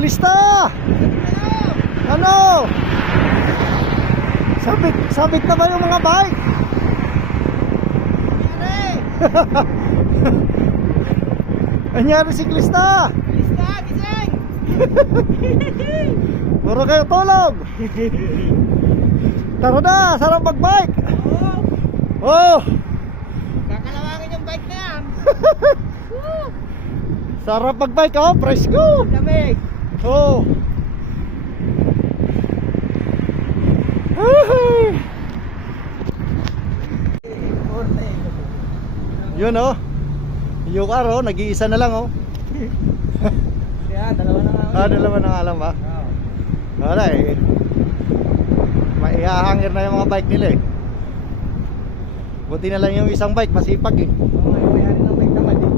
siklista! Ano? Sabit na ba yung mga bike? Anyari siklista? Lista, gising! Puro kayo tulog. Tara na, sarap mag-bike. Oh, Kakalawangin yung bike na yan. sarap mag-bike, oh, presko. Lamig. Oh. Woohoo! Yun oh. Yung aro, nag-iisa na lang oh. Yan, dalawa na nga. Dalawa na nga lang ba? Wala eh. Maihahangir na yung mga bike nila eh. Buti na lang yung isang bike, masipag eh. Oo, may ari ng bike naman eh.